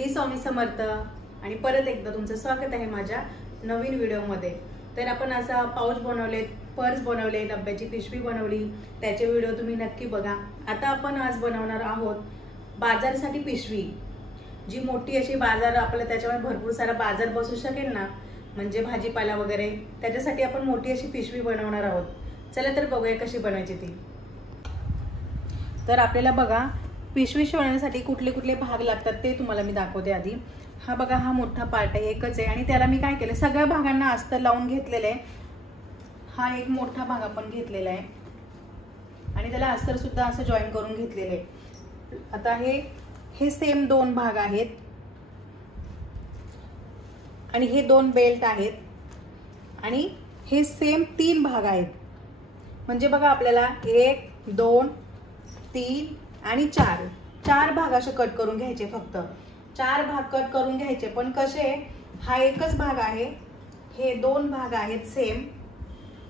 श्री स्वामी समर्थ आणि परत एकदा तुमचं स्वागत आहे माझ्या नवीन व्हिडिओमध्ये। तर आपण असा पाऊच बनवले, पर्स बनवले, डब्याची पिशवी बनवली, त्याचे व्हिडिओ तुम्ही नक्की बघा। आता आपण आज बनवणार आहोत बाजारासाठी पिशवी, जी मोठी अशी बाजार आपल्याला त्याच्यामध्ये भरपूर सारा बाजार बसू शकेल ना, म्हणजे भाजीपाला वगैरे, त्याच्यासाठी आपण मोठी अशी पिशवी बनवणार आहोत। चला तर बघूया कशी बनवायची ती। तर आपल्याला बघा पिशवी शिवण्यासाठी कुठले कुठले भाग लागतात ते तुम्हाला मी दाखवते आधी। हा बघा, हा मोठा पार्ट आहे, एकच आहे, आणि त्याला मी काय केलं, सगळ्या भागांना अस्तर लावून घेतलेलं आहे। हा एक मोठा भाग आपण घेतलेला आहे आणि त्याला अस्तर सुद्धा असं जॉईन करून घेतलेलं आहे। आता हे सेम दोन भाग आहेत आणि हे दोन बेल्ट आहेत आणि हे सेम तीन भाग आहेत। म्हणजे बघा आपल्याला 1 2 3 आणि 4 भाग असे कट करून घ्यायचे, फक्त 4 भाग कट करून घ्यायचे। पण कसे, हा एकच भाग आहे, हे दोन भाग आहेत सेम,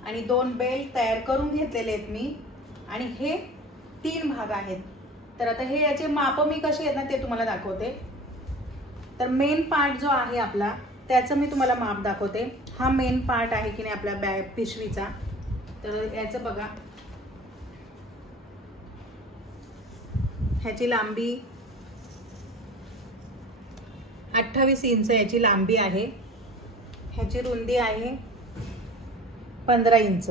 आणि दोन बेल्ट तयार करून घेतलेले आहेत मी, आणि हे 3 भाग आहेत। तर आता हे याचे माप मी कसे आहेत ना ते तुम्हाला दाखवते। तर मेन पार्ट जो आहे आपला त्याचं मी तुम्हाला माप दाखवते। हा मेन पार्ट आहे की नाही आपल्या बॅग पिशवीचा। तर याचं बघा, ह्याची लांबी 28 इंच याची लांबी आहे, ह्याची रुंदी आहे 15 इंच,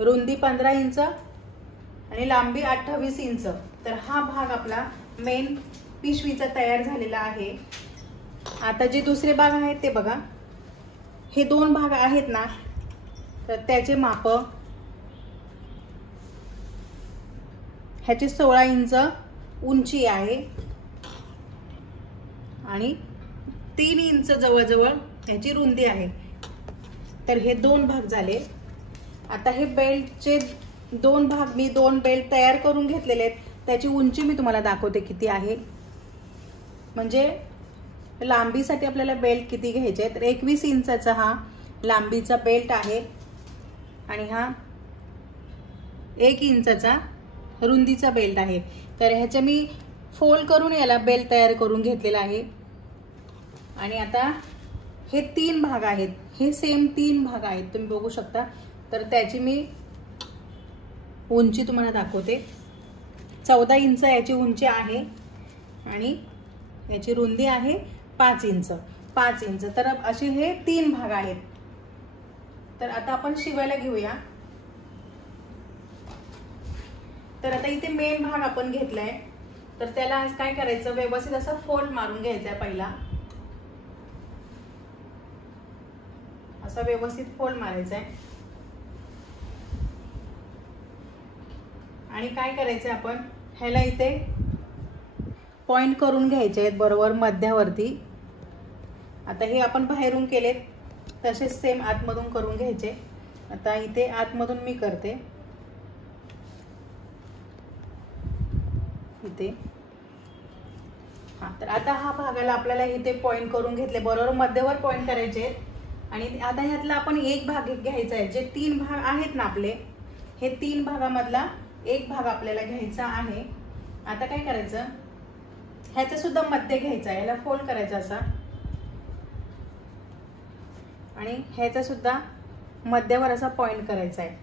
रुंदी 15 इंच आणि लांबी 28 इंच। तर हा भाग आपला मेन पिशवीचा तयार झालेला आहे। आता जे दुसरे भाग आहेत ते बघा, हे दोन भाग आहेत ना, तर त्याचे माप ह्याची 16 इंच उंची आहे आणि 3 इंच जवळजवळ ह्याची रुंदी आहे। तर हे दोन भाग झाले। आता हे बेल्टचे दोन भाग, मी दोन बेल्ट तयार करून घेतलेले आहेत, त्याची उंची मी तुम्हाला दाखवते किती आहे। म्हणजे लांबीसाठी आपल्याला बेल्ट किती घ्यायचे, तर 21 इंचाचा हा लांबीचा बेल्ट आहे आणि हा 1 इंचाचा रुंदीचा बेल्ट आहे। तर ह्याचे मी फोल्ड करून याला बेल्ट तयार करून घेतलेला आहे। आणि आता हे 3 भाग आहेत, हे सेम 3 भाग आहेत, तुम्ही बघू शकता। तर त्याची मी उंची तुम्हाला दाखवते। 14 इंच याची उंची आहे आणि याची रुंदी आहे 5 इंच। तर असे हे 3 भाग आहेत। तर आता आपण शिवायला घेऊया। तर आता इथे मेन भाग आपण घेतलाय, तर त्याला आज काय करायचं, व्यवस्थित असं फोल्ड मारून घ्यायचा आहे। पहिला असा व्यवस्थित फोल्ड मारायचा आहे आणि काय करायचंय, आपण ह्याला इथे पॉइंट करून घ्यायचे आहेत बरोबर मध्यावरती। आता हे आपण बाहेरून केलेत तसेच सेम आतमधून करून घ्यायचे। आता इथे आतमधून मी करते, इथे तर आता हा भागाला आपल्याला इथे पॉइंट करून घेतले, बरोबर मध्यवर पॉइंट करायचे। आणि आता ह्यातला आपण एक भाग घ्यायचा आहे, जे 3 भाग आहेत ना आपले, हे 3 भागामधला एक भाग आपल्याला घ्यायचा आहे। आता काय करायचं, ह्याचं सुद्धा मध्य घ्यायचा आहे, याला फोल्ड करायचा असा, आणि ह्याचा सुद्धा मध्यावर असा पॉइंट करायचा आहे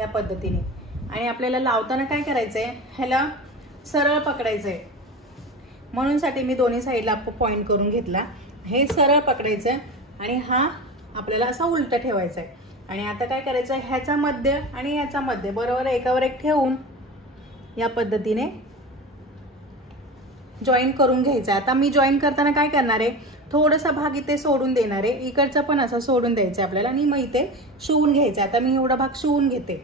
या पद्धतीने। आणि आपल्याला लावताना काय करायचंय, ह्याला सरळ पकडायचंय, म्हणून साठी मी दोन्ही साईडला पॉइंट करून घेतला। हे सरळ पकडायचं आणि हा आपल्याला असा उलटा ठेवायचा आहे। आणि आता काय करायचं, ह्याचा मध्य आणि ह्याचा मध्य बरोबर एकावर एक ठेवून या पद्धतीने जॉईन करून घ्यायचा। आता मी जॉईन करताना काय करणार आहे, थोडासा भाग इथे सोडून देणार आहे, इकडचा पण असा सोडून द्यायचा आपल्याला, आणि मग इथे शिवून घ्यायचा। आता मी एवढा भाग शिवून घेते।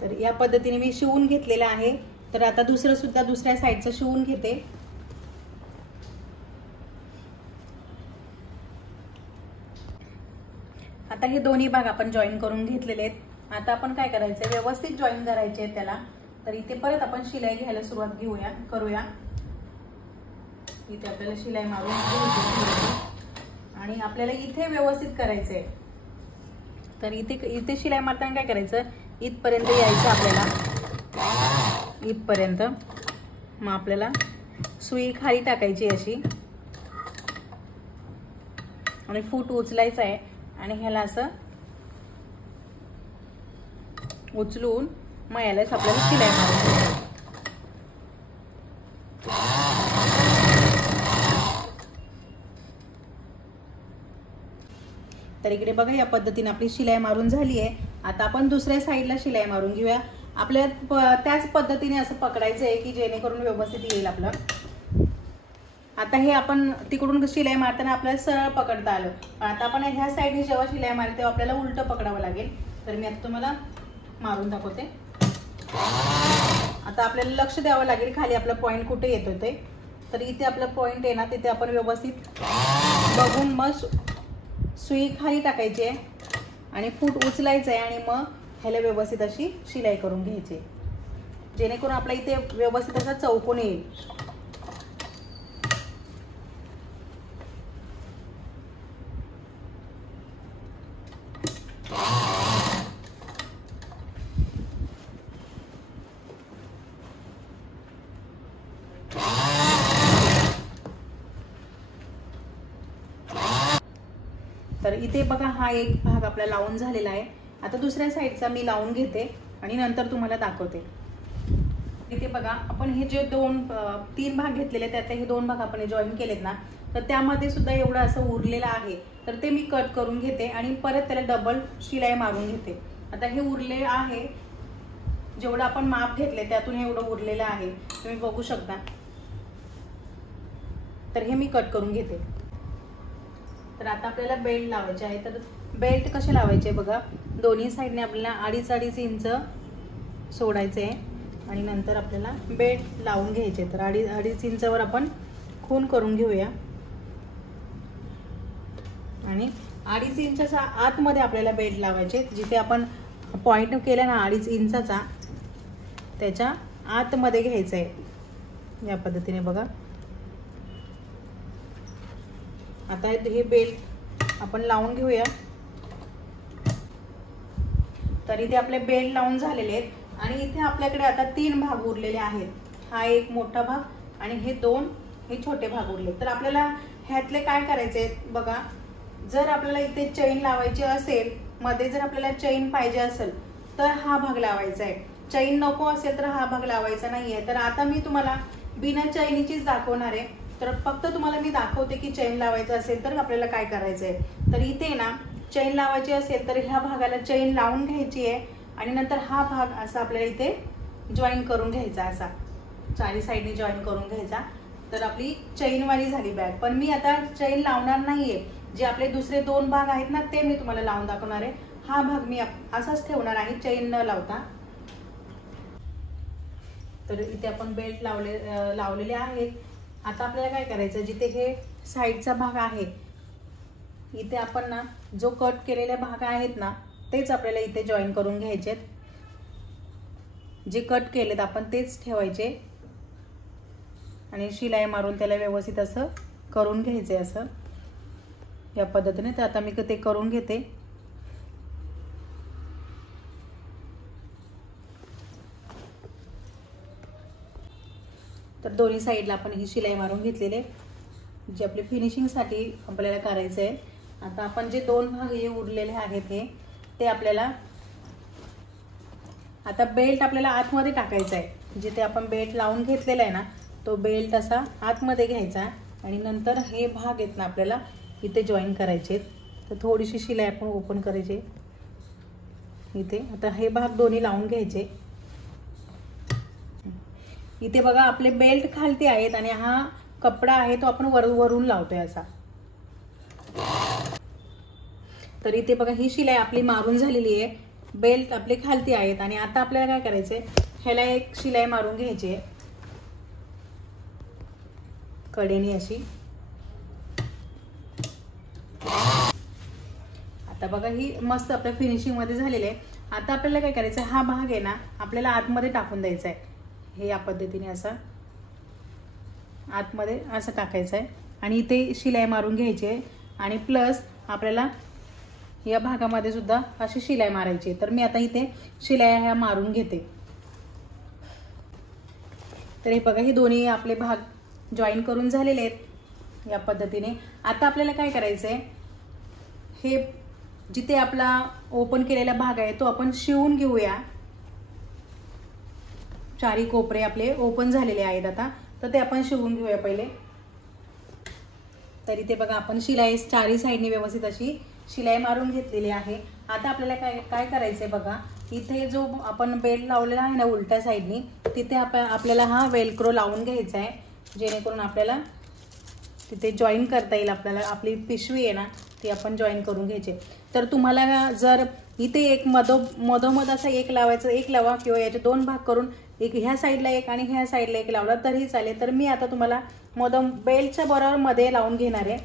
तर या पद्धतीने मी शिवून घेतलेला आहे। तर आता दुसरं सुद्धा दुसऱ्या साईडचं शिवून घेते। आता हे दोन्ही भाग आपण जॉईन करून घेतलेले आहेत। आता आपण काय करायचं, व्यवस्थित जॉईन करायचे आहे त्याला। तर इथे परत आपण शिलाई घ्यायला सुरुवात करूया। इथे आपल्याला शिलाई मारून आणि आपल्याला इथे व्यवस्थित करायचंय। तर इथे शिलाई मारताना काय करायचं, इथपर्यंत यायचं आपल्याला, इथपर्यंत। मग आपल्याला सुई खाली टाकायची अशी आणि फूट उचलायचा आहे आणि ह्याला असं उचलून मग यालाच आपल्याला शिलाई मारायची. तर इकडे बघा या पद्धतीने आपली शिलाई मारून झाली आहे. आता आपण दुसऱ्या साईडला शिलाई मारून घेऊया. आपल्याला त्याच पद्धतीने असं पकडायचं आहे की जेणेकरून व्यवस्थित येईल आपलं. आता हे आपण तिकडून शिलाई मारताना आपल्याला सरळ पकडता आलं, पण आता आपण ह्या साईडने जेव्हा शिलाई मारते तेव्हा आपल्याला उलटं पकडावं लागेल. तर मी आता तुम्हाला मारून दाखवते. आता आपल्याला लक्ष द्यावं लागेल खाली आपला पॉईंट कुठे येतो ते. तर इथे आपला पॉईंट आहे ना, तिथे आपण व्यवस्थित बघून मग सुई खाली टाकायची आहे आणि फूट उचलायचं आहे आणि मग ह्याला व्यवस्थित अशी शिलाई करून घ्यायची जेणेकरून आपला इथे व्यवस्थित असा चौकोन येईल. तर इथे बघा हा एक भाग आपला लावून झालेला आहे. आता दुसऱ्या साईडचा मी लावून घेते आणि नंतर तुम्हाला दाखवते. इथे बघा आपण हे जे तीन भाग घेतलेले त्यातले हे 2 भाग आपण जॉईन केलेत ना, तर त्यामध्ये सुद्धा एवढं असं उरलेलं आहे. तर ते मी कट करून घेते आणि परत त्याला डबल शिलाई मारून घेते. आता हे उरले आहे, जेवढं आपण माप घेतले त्यातून हे एवढं उरलेलं आहे, तुम्ही बघू शकता. तर हे मी कट करून घेते. तर आता आपल्याला बेल्ट लावायचे आहे. तर बेल्ट कसे लावायचे बघा, दोन्ही साईडने आपल्याला 2.5 इंच सोडायचे आणि नंतर आपल्याला बेल्ट लावून घ्यायचे. तर 2.5 इंचावर आपण खून करून घेऊया आणि 2.5 इंचाच्या आतमध्ये आपल्याला बेल्ट लावायचे. जिथे आपण पॉईंट केला ना 2.5 इंचाचा, त्याच्या आतमध्ये घ्यायचं आहे या पद्धतीने बघा. आता हे बेल्ट आपण लावून घेऊया. तर इथे आपले बेल्ट लावून झालेले आहेत आणि इथे आपल्याकडे आता 3 भाग उरलेले आहेत. हा एक मोठा भाग आणि हे 2 हे छोटे भाग उरले. तर आपल्याला ह्यातले काय करायचे बघा, जर आपल्याला इथे चैन लावायची असेल, मध्ये जर आपल्याला चैन पाहिजे असेल तर हा भाग लावायचा आहे. चैन नको असेल तर हा भाग लावायचा नाहीये. तर आता मी तुम्हाला बिना चैनीचीच दाखवणार आहे. तर फक्त तुम्हाला मी दाखवते की चैन लावायचं असेल तर आपल्याला काय करायचं आहे. तर इथे ना चैन लावायची असेल तर ह्या भागाला चैन लावून घ्यायची आहे आणि नंतर हा भाग असा आपल्याला इथे जॉईन करून घ्यायचा, असा चारी साईडने जॉईन करून घ्यायचा. तर आपली चैनवाली झाली बॅग. पण मी आता चैन लावणार नाहीये. जे आपले दुसरे 2 भाग आहेत ना ते मी तुम्हाला लावून दाखवणार आहे. हा भाग मी असाच ठेवणार आहे चैन न लावता. तर इथे आपण बेल्ट लावलेले आहेत. आता आपल्याला काय करायचं, जिथे हे साईडचा भाग आहे इथे आपण ना जो कट केलेले भाग आहेत ना तेच आपल्याला इथे जॉईन करून घ्यायचे. जे कट केलेत आपण तेच ठेवायचे आणि शिलाई मारून त्याला व्यवस्थित असं करून घ्यायचे, असं या पद्धतीने. तर आता मी ते करून घेते. तर दोन्ही साईडला आपण ही शिलाई मारून घेतलेले, जे आपले फिनिशिंगसाठी आपल्याला करायचं आहे. आता आपण जे 2 भाग हे उरलेले आहेत ते आपल्याला आता बेल्ट आपल्याला आतमध्ये टाकायचा आहे. जिथे आपण बेल्ट लावून घेतलेला आहे ना तो बेल्ट असा आतमध्ये घ्यायचा आणि नंतर हे भाग आहेत ना आपल्याला इथे जॉईन करायचे. तर थोडीशी शिलाई आपण ओपन करायची इथे. आता हे भाग दोन्ही लावून घ्यायचे. इथे बघा आपले बेल्ट खालती आहेत आणि हा कपडा आहे तो आपण वरून लावतोय असा. तर इथे बघा ही शिलाई आपली मारून झालेली आहे. बेल्ट आपले खालती आहेत आणि आता आपल्याला काय करायचंय, ह्याला एक शिलाई मारून घ्यायची आहे कडेने अशी. आता बघा ही मस्त आपल्या फिनिशिंग मध्ये झालेली आहे. आता आपल्याला काय करायचं, हा भाग आहे ना आपल्याला आतमध्ये टाकून द्यायचा आहे. हे या पद्धतीने असं आतमध्ये असं टाकायचं आहे आणि इथे शिलाई मारून घ्यायची आहे आणि प्लस आपल्याला या भागामध्ये सुद्धा अशी शिलाई मारायची. तर मी आता इथे शिलाई ह्या मारून घेते. तर हे बघा, हे दोन्ही आपले भाग जॉईन करून झालेले आहेत या पद्धतीने. आता आपल्याला काय करायचं आहे, हे जिथे आपला ओपन केलेला भाग आहे तो आपण शिवून घेऊया. चारी कोपरे आपले ओपन झालेले आहेत आता, तर ते आपण शिवून घेऊया पहिले. तर इथे बघा आपण शिलाई चारी साईडनी व्यवस्थित अशी शिलाई मारून घेतलेली आहे. आता आपल्याला काय काय करायचं आहे बघा, इथे जो आपण बेल्ट लावलेला आहे ना उलट्या साईडनी, तिथे आपल्याला हा वेलक्रो लावून घ्यायचा आहे, जेणेकरून आपल्याला तिथे जॉईन करता येईल. आपल्याला आपली पिशवी आहे ना ती आपण जॉईन करून घ्यायची. तर तुम्हाला जर इथे एक मधोमध असा एक लावायचं, एक लावा, किंवा याचे दोन भाग करून एक ह्या साईडला एक आणि ह्या साईडला एक लावला तरीही चालेल. तर मी आता तुम्हाला बेल्टच्या बरोबर मध्ये लावून घेणार आहे,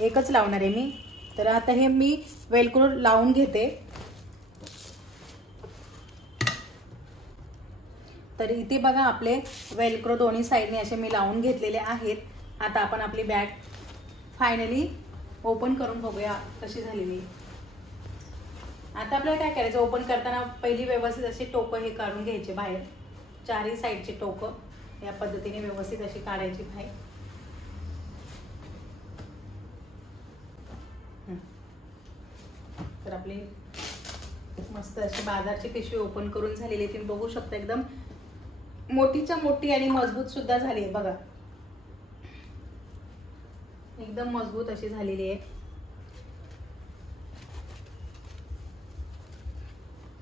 एकच लावणार आहे मी. तर आता हे मी वेलक्रो लावून घेते. तर इथे बघा आपले वेलक्रो दोन्ही साईडने असे मी लावून घेतलेले आहेत. आता आपण आपली बॅग फायनली ओपन करून बघूया कशी झालेली. आता आपल्याला काय करायचं, ओपन करताना पहिली व्यवस्थित अशी टोकं हे काढून घ्यायचे बाहेर. चारही साईडचे टोकं या पद्धतीने व्यवस्थित अशी काढायची बाहेर. तर आपली मस्त अशी बाजारची पिशवी ओपन करून झालेली आहे. तुम्ही बघू शकता एकदम मोठीच्या मोठी आणि मजबूत सुद्धा झाली आहे बघा, एकदम मजबूत अशी झालेली आहे.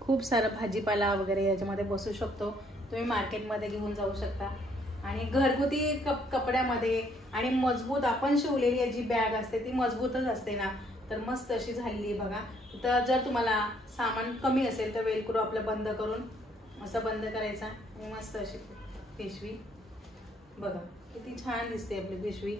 खूप सारा भाजीपाला वगैरे याच्यामध्ये बसू शकतो. तुम्ही मार्केटमध्ये घेऊन जाऊ शकता. आणि घरगुती कपड्यामध्ये आणि मजबूत आपण शिवलेली जी बॅग असते ती मजबूतच असते ना, तर मस्त अशी झालेली आहे बघा. तर जर तुम्हाला सामान कमी असेल तर वेलक्रो आपलं बंद करून असं बंद करायचा आणि मस्त अशी पिशवी बघा किती छान दिसते आपली पिशवी.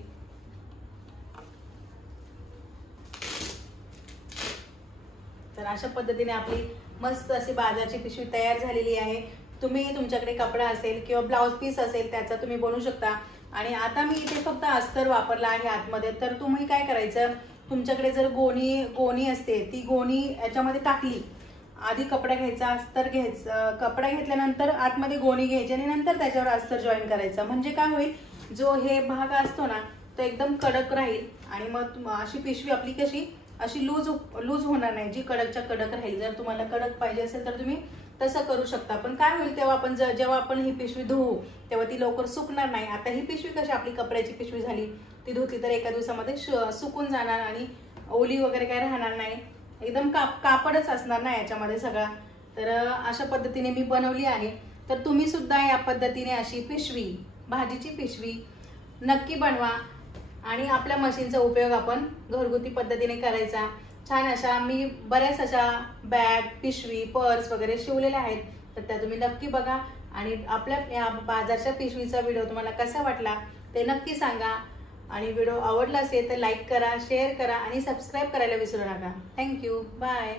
तर अशा पद्धतीने आपली मस्त अशी बाजारची पिशवी तयार झालेली आहे. तुम्ही तुमच्याकडे कपडा असेल किंवा ब्लाउज पीस असेल त्याचा तुम्ही बनवू शकता. आणि आता मी इथे फक्त अस्तर वापरला आहे आतमध्ये. तर तुम्ही काय करायचं, तुमच्याकडे जर गोणी असते ती गोणी याच्यामध्ये टाकली, आधी कपडा घ्यायचा, अस्तर घ्यायचं, कपडा घेतल्यानंतर आतमध्ये गोणी घ्यायची आणि नंतर त्याच्यावर अस्तर जॉईन करायचं. म्हणजे काय होईल, जो हे भाग असतो ना तो एकदम कडक राहील आणि मग अशी पिशवी आपली कशी अशी लूज होणार नाही, जी कडकच्या कडक राहील. जर तुम्हाला कडक पाहिजे असेल तर तुम्ही तसं करू शकता. पण काय होईल तेव्हा आपण जेव्हा आपण ही पिशवी धुवू तेव्हा ती लवकर सुकणार नाही. आता ही पिशवी कशी आपली कपड्याची पिशवी झाली, ती धुतली तर एका दिवसामध्ये सुकून जाणार आणि ओली वगैरे काय राहणार नाही, एकदम कापडच असणार ना याच्यामध्ये सगळा. तर अशा पद्धतीने मी बनवली आहे. तर तुम्ही सुद्धा या पद्धतीने अशी पिशवी, भाजीची पिशवी नक्की बनवा आणि आपल्या मशीनचा उपयोग आपण घरगुती पद्धतीने करायचा. छान अशा मी बऱ्याच अशा बॅग, पिशवी, पर्स वगैरे शिवलेल्या आहेत. तर त्या तुम्ही नक्की बघा आणि आपल्या या बाजारच्या पिशवीचा व्हिडिओ तुम्हाला कसा वाटला ते नक्की सांगा. आणि व्हिडिओ आवडला असेल तर लाईक करा, शेअर करा आणि सबस्क्राईब करायला विसरू नका. Thank you, bye.